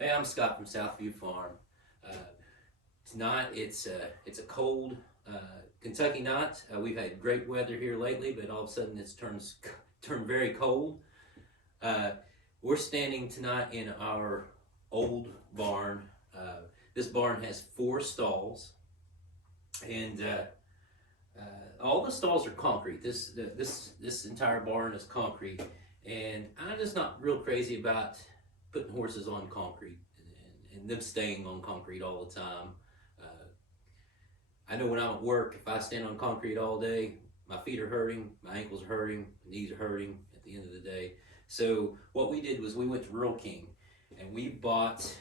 Hey, I'm Scott from Southview Farm. Uh, Tonight it's a cold Kentucky night. We've had great weather here lately, but all of a sudden it's turned very cold. Uh, we're standing tonight in our old barn. This barn has 4 stalls, and all the stalls are concrete. This entire barn is concrete, and I'm just not real crazy about putting horses on concrete and them staying on concrete all the time. Uh, I know when I'm at work, if I stand on concrete all day, my feet are hurting, my ankles are hurting, my knees are hurting at the end of the day. So what we did was we went to Rural King and we bought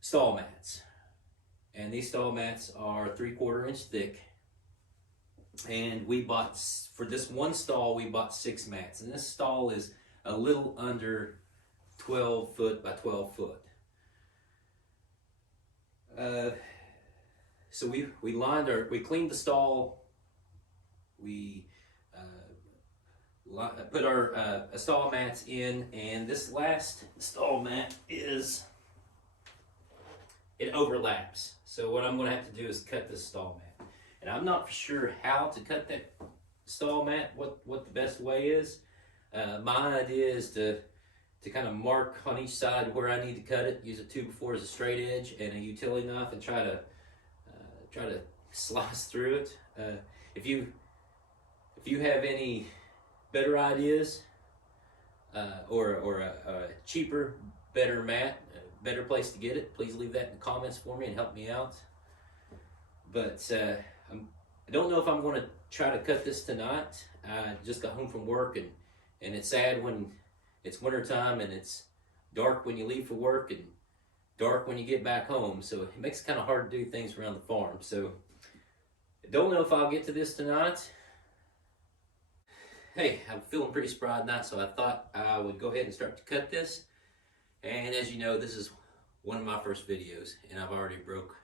stall mats. And these stall mats are 3/4 inch thick. And we bought, for this one stall, we bought 6 mats. And this stall is a little under 12 foot by 12 foot. So we cleaned the stall. We put our stall mats in, and this last stall mat it overlaps. So what I'm going to have to do is cut this stall mat, and I'm not for sure how to cut that stall mat. What the best way is. My idea is to kind of mark on each side where I need to cut it. Use a 2x4 as a straight edge and a utility knife, and try to slice through it. If you have any better ideas, or a cheaper, better mat, a better place to get it, please leave that in the comments for me and help me out. But I don't know if I'm going to try to cut this tonight. I just got home from work, and it's sad when it's wintertime and it's dark when you leave for work and dark when you get back home. So it makes it kind of hard to do things around the farm. So I don't know if I'll get to this tonight. Hey, I'm feeling pretty spry tonight, so I thought I would go ahead and start to cut this. And as you know, this is one of my first videos, and I've already broke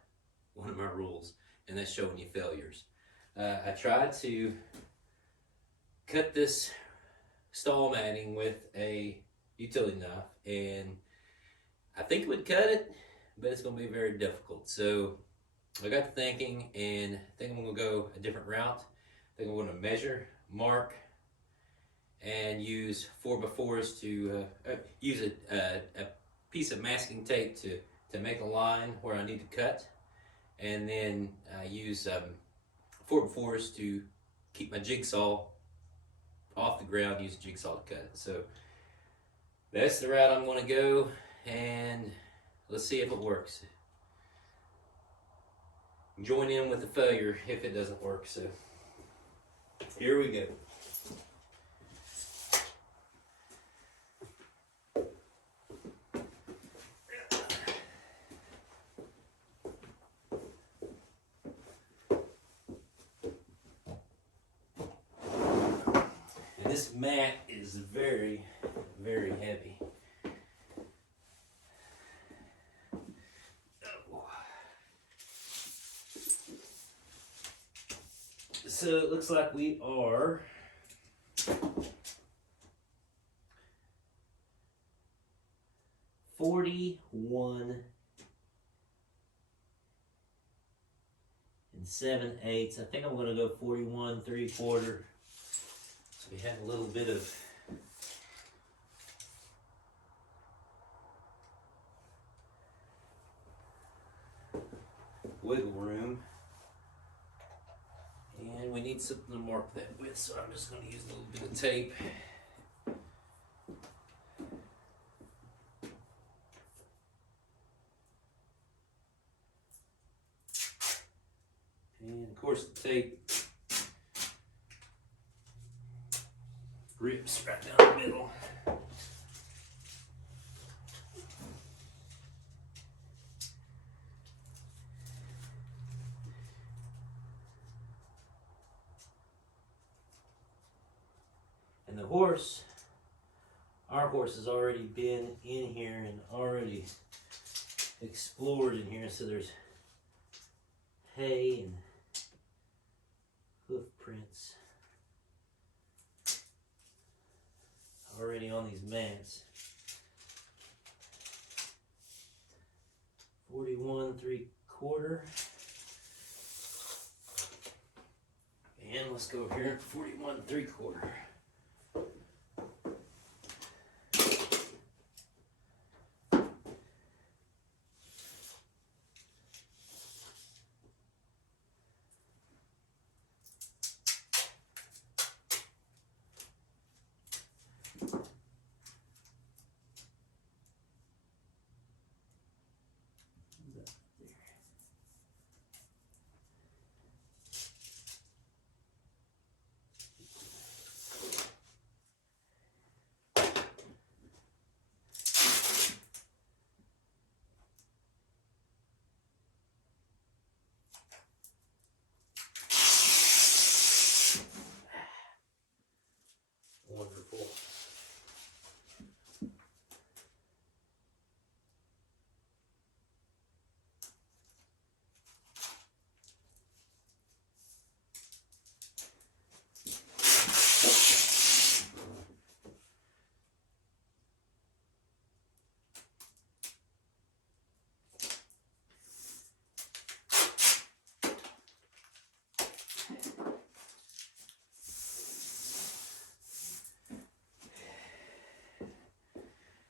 one of my rules, and that's showing you failures. I tried to cut this stall matting with a utility knife, and I think it would cut it, but it's going to be very difficult. So I got to thinking, and I think I'm going to go a different route. I think I'm going to measure, mark, and use 4x4s to use a piece of masking tape to make a line where I need to cut, and then use 4x4s to keep my jigsaw off the ground. Use a jigsaw to cut it. So that's the route I'm going to go, and let's see if it works. Join in with the failure if it doesn't work. So here we go. And this mat is very, very heavy. So it looks like we are 41 7/8. I think I'm going to go 41 3/4. So we have a little bit of wiggle room. And we need something to mark that with, so I'm just going to use a little bit of tape. And of course the tape rips right down the middle. And the horse, our horse has already been in here and already explored in here, so there's hay and hoof prints already on these mats. 41 3/4. And let's go over here, 41 3/4. Wonderful.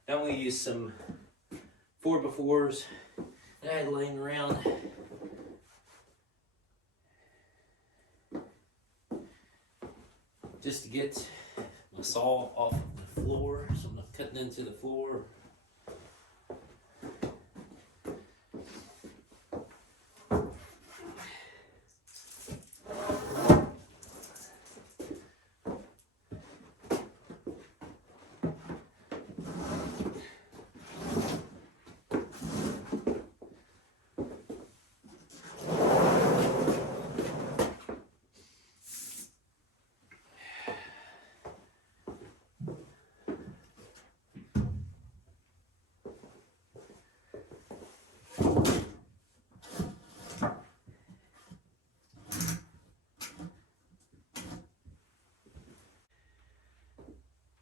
Now we use some 4x4s that I had laying around. Just to get my saw off of the floor. So I'm not cutting into the floor.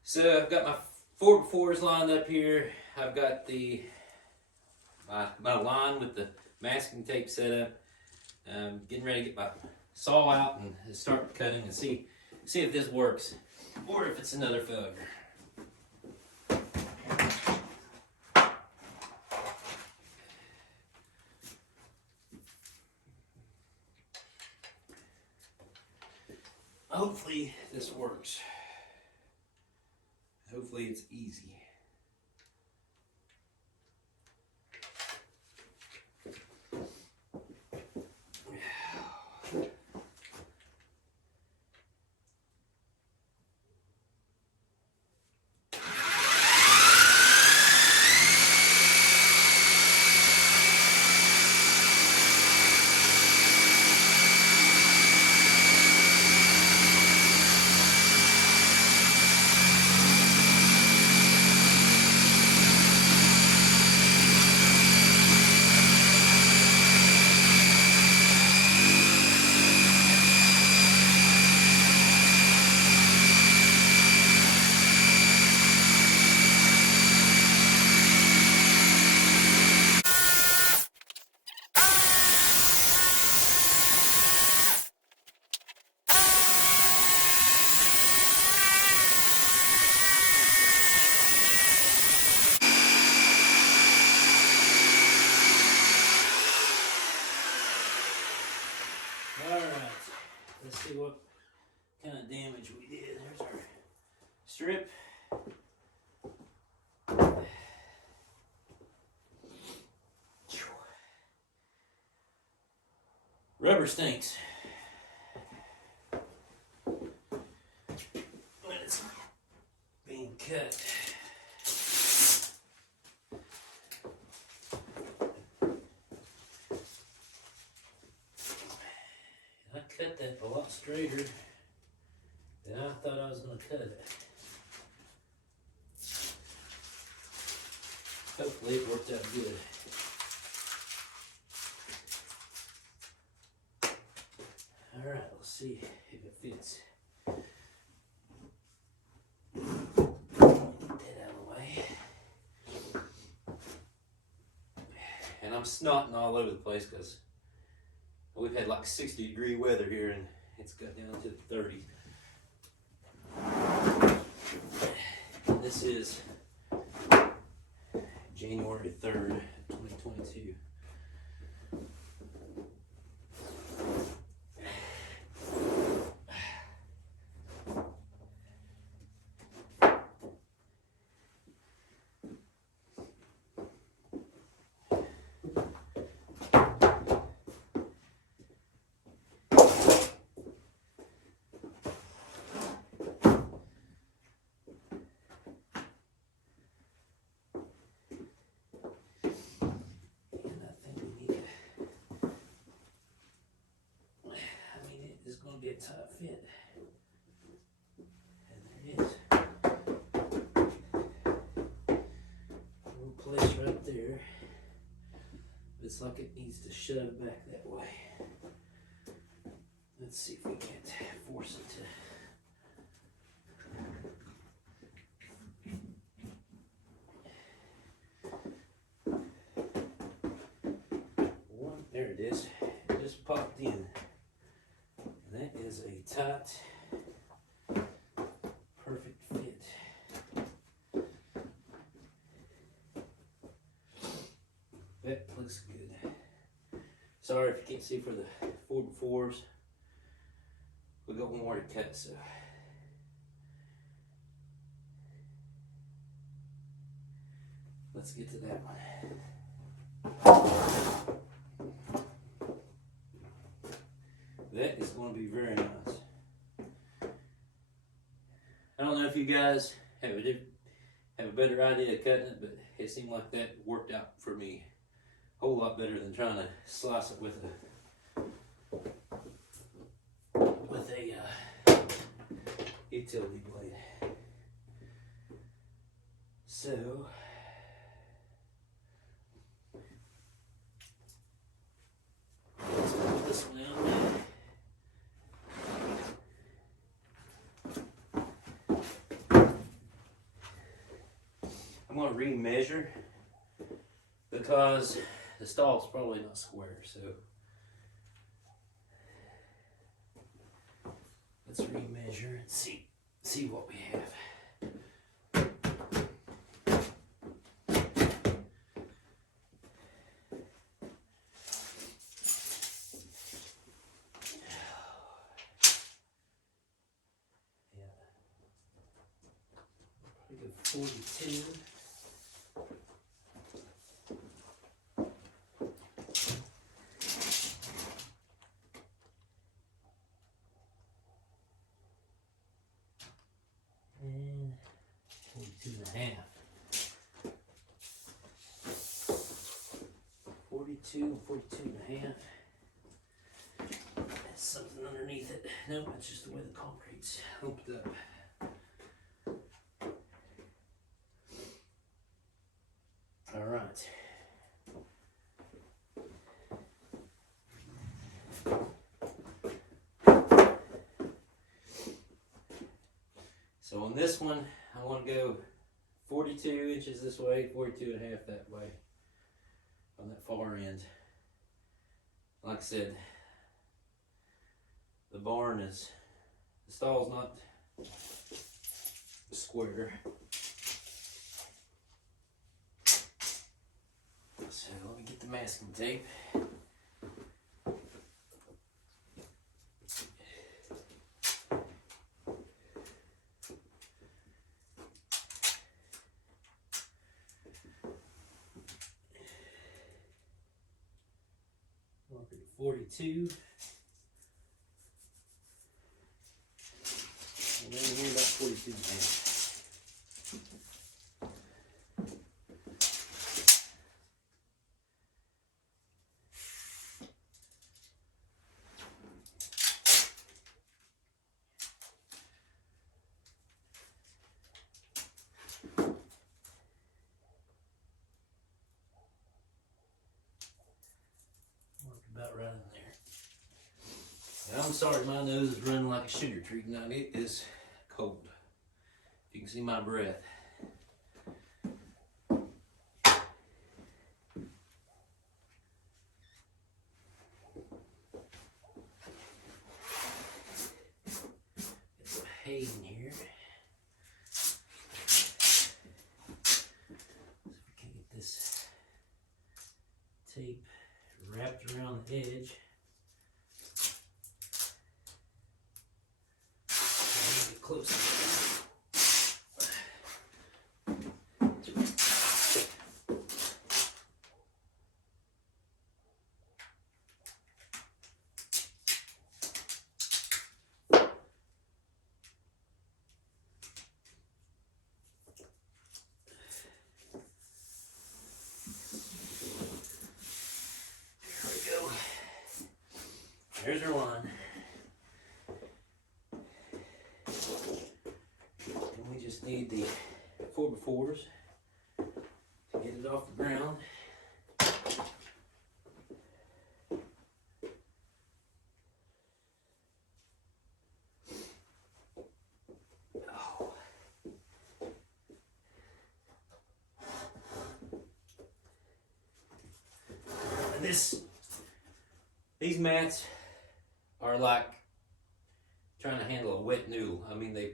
So I've got my 4x4s lined up here. I've got my line with the masking tape set up. Getting ready to get my saw out and start cutting and see if this works or if it's another failure. Hopefully this works. Hopefully it's easy. Alright, let's see what kind of damage we did. There's our strip. Rubber stinks when it's being cut. I cut that a lot straighter than I thought I was going to cut it. Hopefully it worked out good. Alright, let's see if it fits. Get that out of the way. And I'm snotting all over the place because we've had like 60-degree weather here and it's got down to the 30s. And this is January 3rd, 2022. It's going to be a tight fit. And there it is. A little place right there. It's like it needs to shove back that way. Let's see if we can't force it to. There it is. It just popped in. That is a tight, perfect fit. That looks good. Sorry if you can't see for the 4x4s. We got one more to cut, so. Let's get to that one. That is going to be very nice. I don't know if you guys have a better idea of cutting it, but it seemed like that worked out for me a whole lot better than trying to slice it with a utility blade. So let's put this one out. I'm going to remeasure because the stall's probably not square, so let's remeasure and see what we have. Yeah. Probably go 42. And 42.5. 42 and 42.5. There's something underneath it. Nope, that's just the way the concrete's humped up. All right. So on this one, I want to go 42 inches this way, 42.5 that way on that far end. Like I said, the stall's not square. So let me get the masking tape. Mark it 42. And then here about 42.5. About right in there. And I'm sorry my nose is running like a sugar tree tonight. It is cold. You can see my breath. tape wrapped around the edge. Get close. There's our line. And we just need the 4x4s to get it off the ground. Oh. And these mats are like trying to handle a wet noodle. I mean, they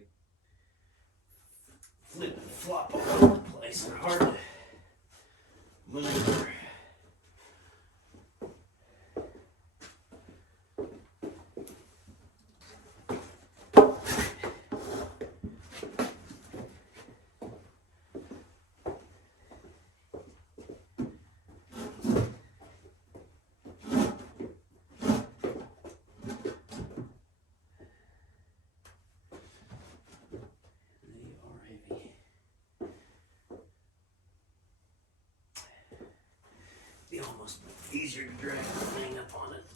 flip and flop all over the place. They're hard to maneuver. Be almost easier to drag the thing up on it.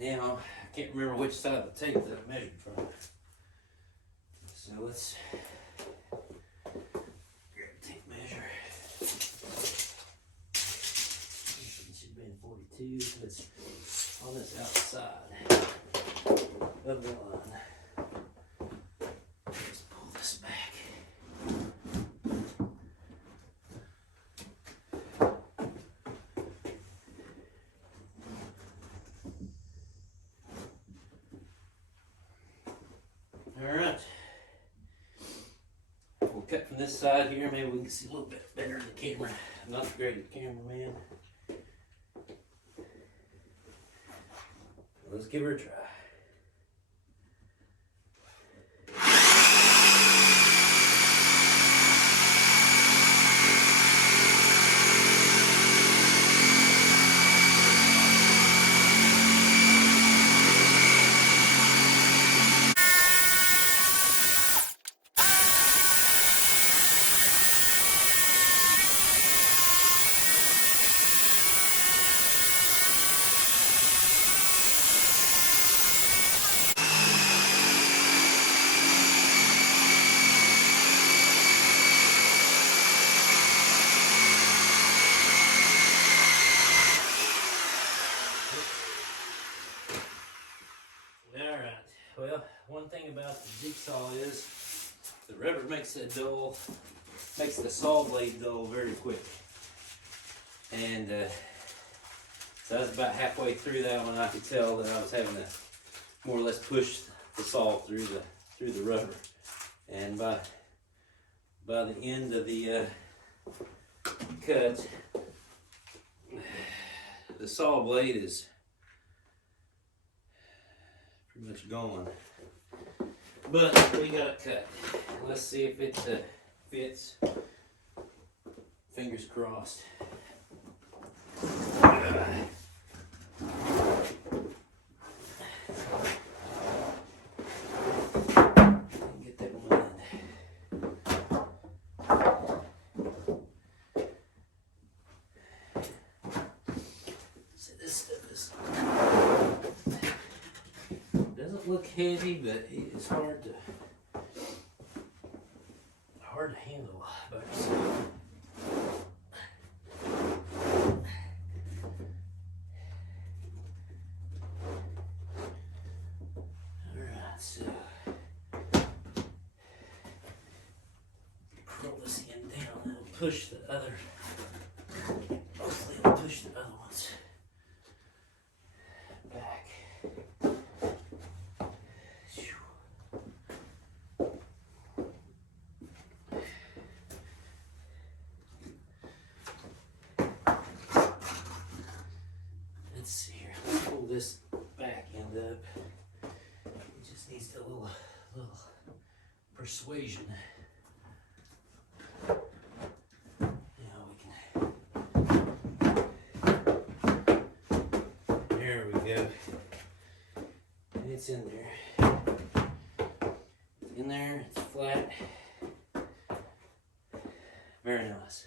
Now, I can't remember which side of the tape that I measured from. So let's grab a tape measure. It should be in 42, so it's on this outside of the line. Let's pull this back. Alright, we'll cut from this side here, maybe we can see a little bit better in the camera. I'm not the greatest cameraman. Let's give her a try. Well, one thing about the jigsaw is the rubber makes it dull, makes the saw blade dull very quick. And so I was about halfway through that one. I could tell that I was having to more or less push the saw through the rubber. And by the end of the cut, the saw blade is pretty much gone, but we got it cut. Let's see if it fits. Fingers crossed. Get that one in. So this stuff is doesn't look heavy, but it's hard to handle by yourself. roll this end down and it'll push the other. Hopefully it'll push the other ones back. Let's see here. Let's pull this back end up. It just needs a little persuasion. Now we can. There we go. And it's in there. It's in there. It's flat. Very nice.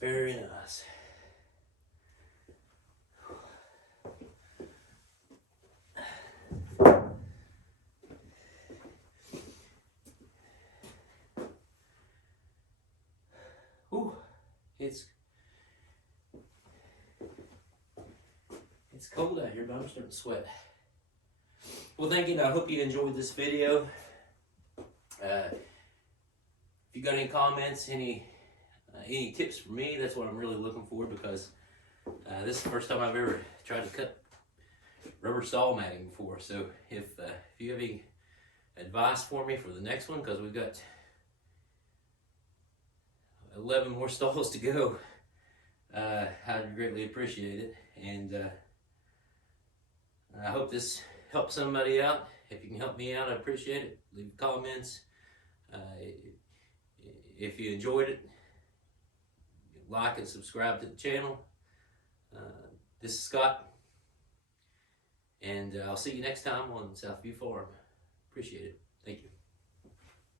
Very nice. Ooh, it's cold out here, but I'm starting to sweat. Well, thank you, and I hope you enjoyed this video. If you got any comments, any tips for me, that's what I'm really looking for, because this is the first time I've ever tried to cut rubber stall matting before. So if you have any advice for me for the next one, because we've got 11 more stalls to go, I'd greatly appreciate it. And I hope this helps somebody out. If you can help me out, I appreciate it. Leave comments. If you enjoyed it, like and subscribe to the channel. This is Scott, and I'll see you next time on Southview Farm. Appreciate it. Thank you.